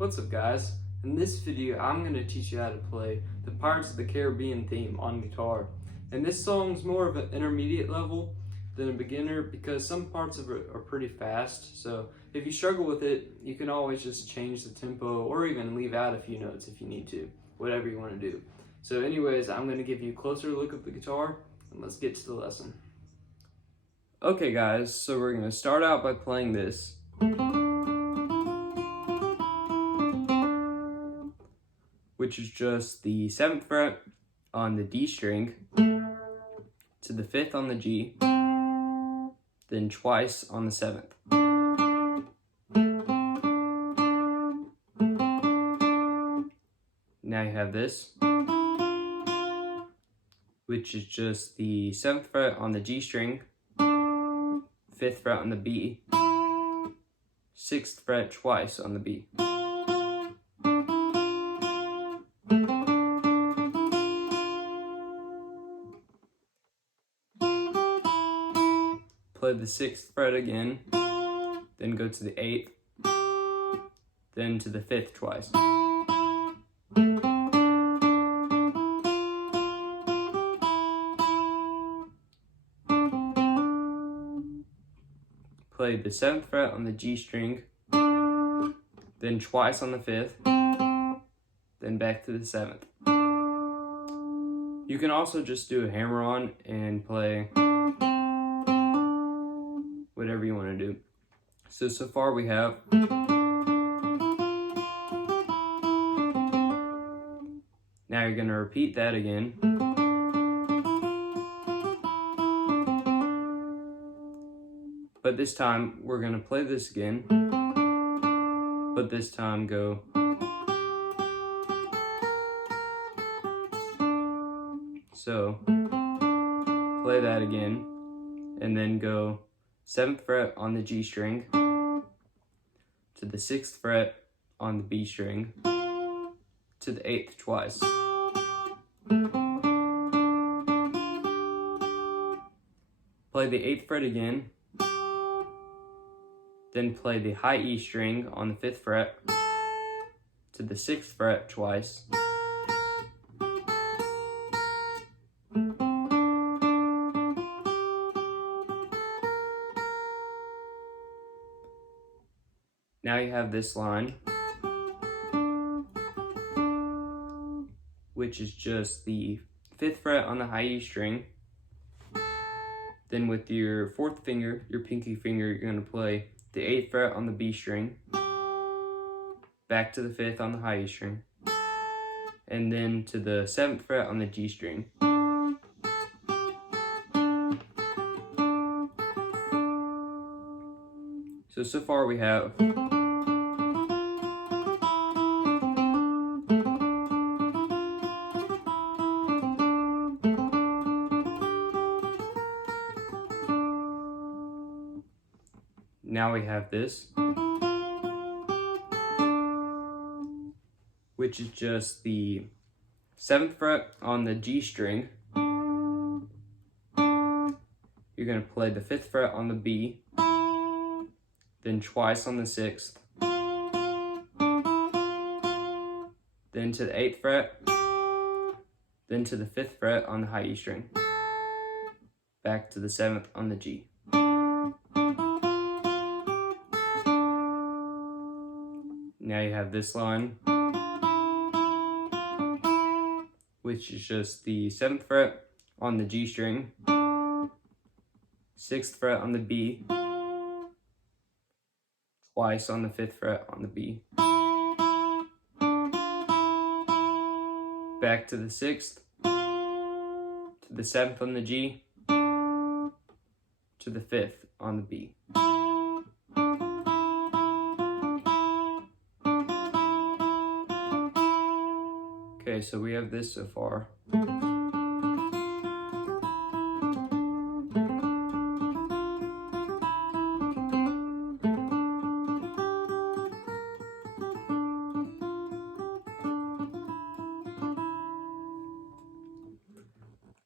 What's up guys? In this video I'm going to teach you how to play the Pirates of the Caribbean theme on guitar. And this song's more of an intermediate level than a beginner because some parts of it are pretty fast. So if you struggle with it, you can always just change the tempo or even leave out a few notes if you need to, whatever you want to do. So anyways, I'm going to give you a closer look at the guitar and let's get to the lesson. Okay guys, so we're going to start out by playing this. Which is just the 7th fret on the D string to the 5th on the G, then twice on the 7th. Now you have this, which is just the 7th fret on the G string, 5th fret on the B, 6th fret twice on the B. Play the 6th fret again, then go to the 8th, then to the 5th twice. Play the 7th fret on the G string, then twice on the 5th, then back to the 7th. You can also just do a hammer on and play whatever you want to do. So far we have now you're going to repeat that again. But this time we're going to play this again, but this time go so play that again and then go 7th fret on the G string to the 6th fret on the B string to the 8th twice. Play the 8th fret again, then play the high E string on the 5th fret to the 6th fret twice. Now you have this line, which is just the 5th fret on the high E string. Then with your 4th finger, your pinky finger, you're going to play the 8th fret on the B string, back to the 5th on the high E string, and then to the 7th fret on the G string. So far we have now we have this, which is just the 7th fret on the G string. You're going to play the 5th fret on the B, then twice on the 6th, then to the 8th fret, then to the 5th fret on the high E string, back to the 7th on the G. Now you have this line, which is just the 7th fret on the G string, 6th fret on the B, twice on the 5th fret on the B, back to the 6th, to the 7th on the G, to the 5th on the B. Okay, so we have this so far.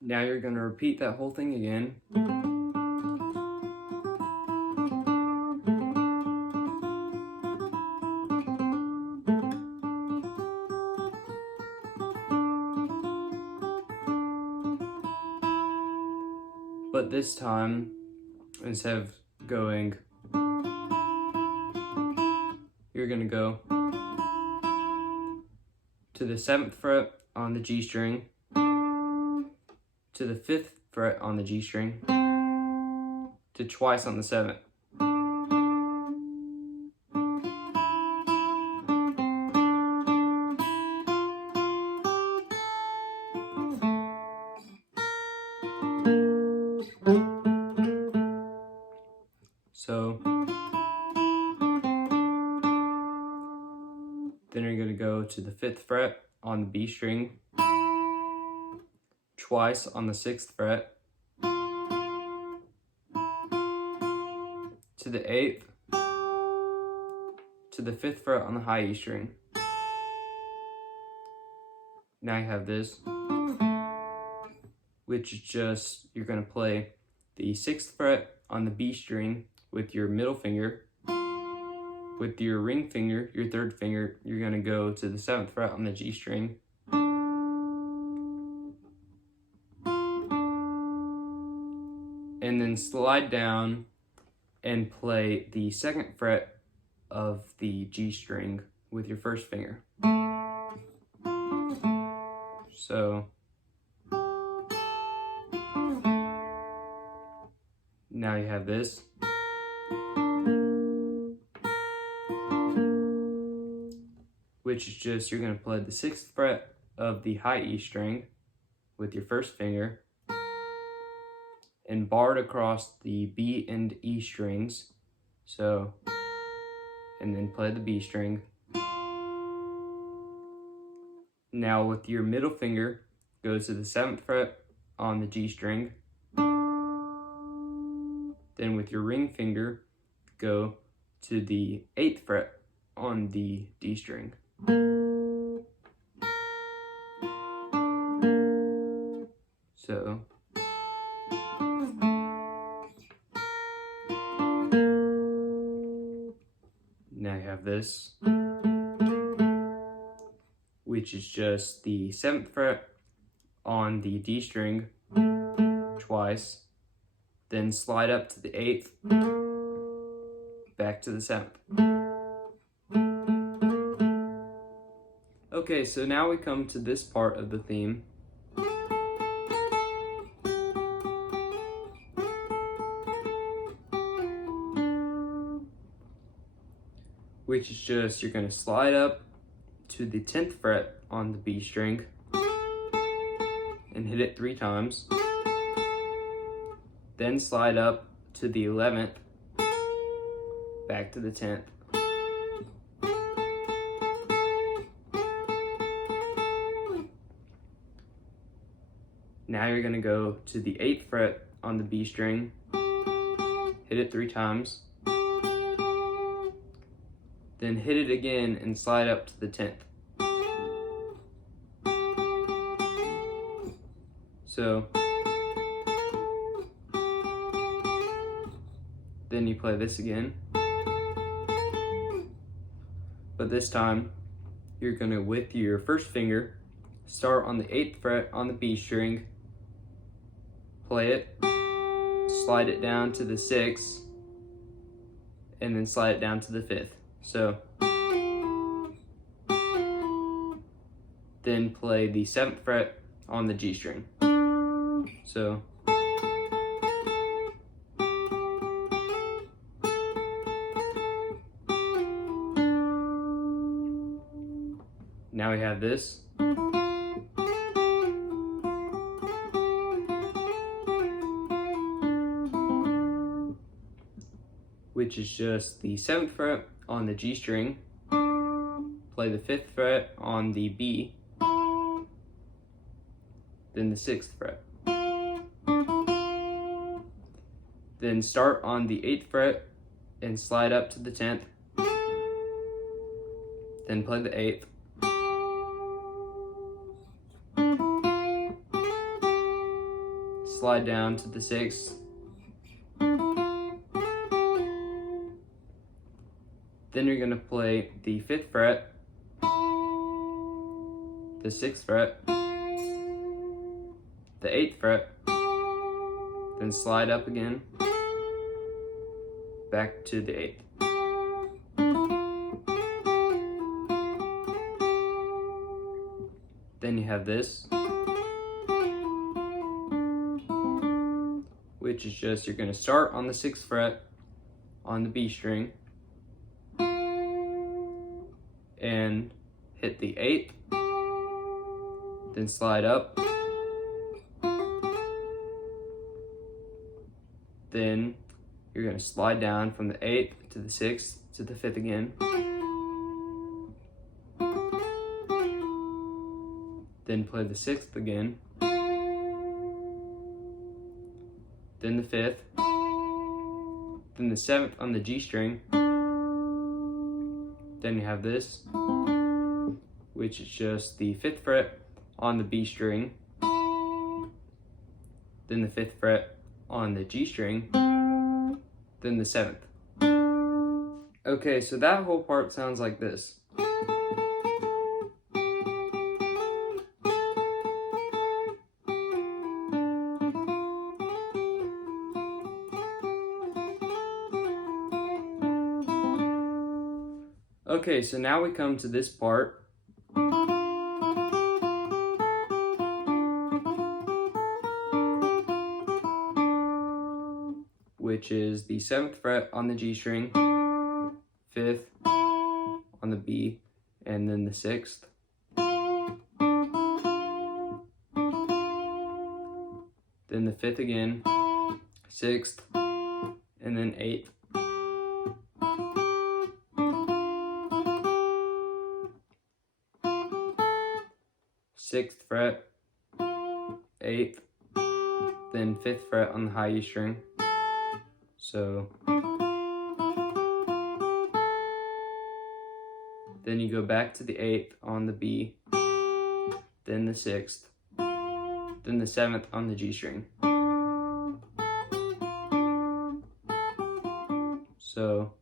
Now you're going to repeat that whole thing again. But this time, instead of going, you're gonna go to the 7th fret on the G string, to the 5th fret on the G string, to twice on the 7th. So then you're going to go to the 5th fret on the B string, twice on the 6th fret, to the 8th, to the 5th fret on the high E string. Now you have this, which is just, you're going to play the 6th fret on the B string with your middle finger. With your ring finger, your 3rd finger, you're going to go to the 7th fret on the G string. And then slide down and play the 2nd fret of the G string with your 1st finger. So now you have this. Which is just, you're going to play the 6th fret of the high E string with your 1st finger and barred across the B and E strings. So, and then play the B string. Now with your middle finger, go to the 7th fret on the G string. Then with your ring finger, go to the 8th fret on the D string. So now you have this, which is just the 7th fret on the D string twice, then slide up to the 8th, back to the 7th. Okay, so now we come to this part of the theme. Which is just, you're going to slide up to the 10th fret on the B string and hit it 3 times. Then slide up to the 11th, back to the 10th. Now you're going to go to the 8th fret on the B string, hit it 3 times, then hit it again and slide up to the 10th. So then you play this again, but this time you're going to, with your 1st finger, start on the 8th fret on the B string, play it, slide it down to the 6th, and then slide it down to the 5th. So then play the 7th fret on the G string. So now we have this. Which is just the 7th fret on the G string, play the 5th fret on the B, then the 6th fret. Then start on the 8th fret and slide up to the 10th, then play the 8th. Slide down to the 6th, then you're going to play the 5th fret, the 6th fret, the 8th fret, the then slide up again, back to the 8th. Then you have this, which is just you're going to start on the 6th fret on the B string and hit the 8th, then slide up, then you're going to slide down from the 8th to the 6th to the 5th again, then play the 6th again, then the 5th, then the 7th on the G string, then you have this, which is just the 5th fret on the B string, then the 5th fret on the G string, then the 7th. Okay, so that whole part sounds like this. Okay, so now we come to this part. Which is the 7th fret on the G string, 5th on the B, and then the 6th. Then the 5th again, 6th, and then 8th. 6th fret, 8th, then 5th fret on the high E string. So then you go back to the 8th on the B, then the 6th, then the 7th on the G string. So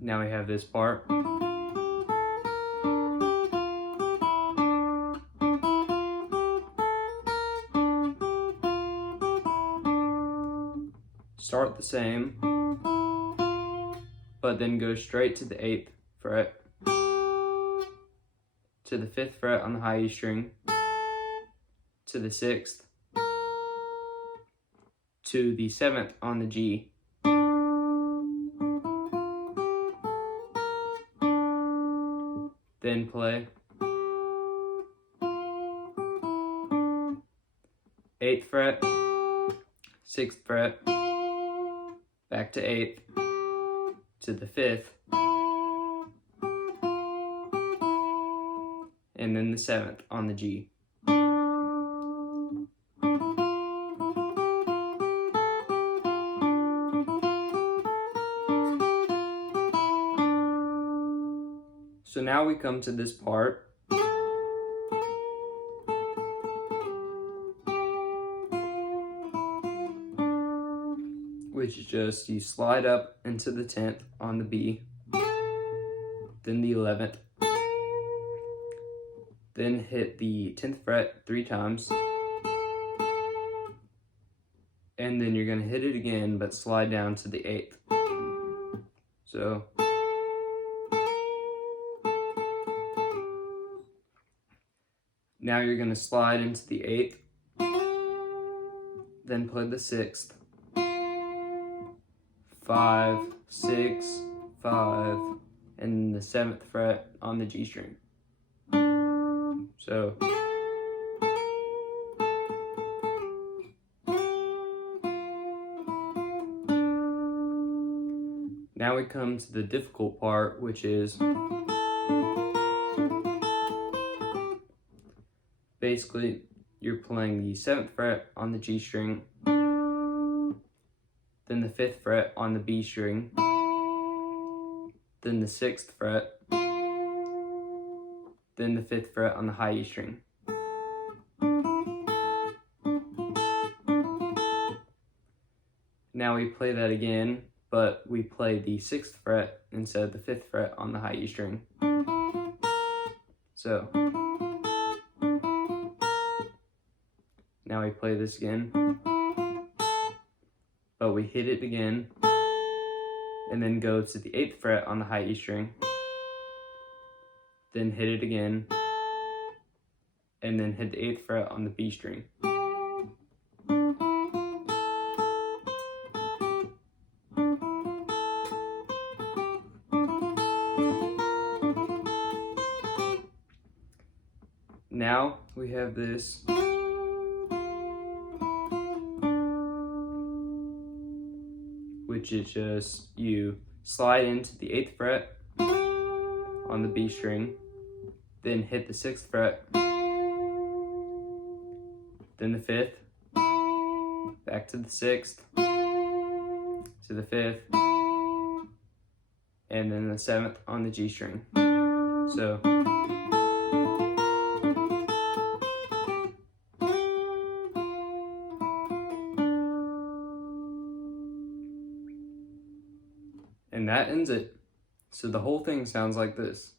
now we have this part. Start the same, but then go straight to the 8th fret, to the 5th fret on the high E string, to the 6th, to the 7th on the G, then play 8th fret, 6th fret, back to 8th, to the 5th, and then the 7th on the G. So now we come to this part. Which is just you slide up into the 10th on the B, then the 11th, then hit the 10th fret 3 times, and then you're going to hit it again but slide down to the 8th. So now you're going to slide into the 8th, then play the 6th, 5, 6, 5, and the 7th fret on the G string. So now we come to the difficult part, which is basically you're playing the 7th fret on the G string, then the 5th fret on the B string, then the 6th fret, then the 5th fret on the high E string. Now we play that again, but we play the 6th fret instead of the 5th fret on the high E string. So Now we play this again, but we hit it again, and then go to the 8th fret on the high E string, then hit it again, and then hit the 8th fret on the B string. Now we have this, which is just you slide into the 8th fret on the B string, then hit the 6th fret, then the 5th, back to the 6th, to the 5th, and then the 7th on the G string. So and that ends it. So the whole thing sounds like this.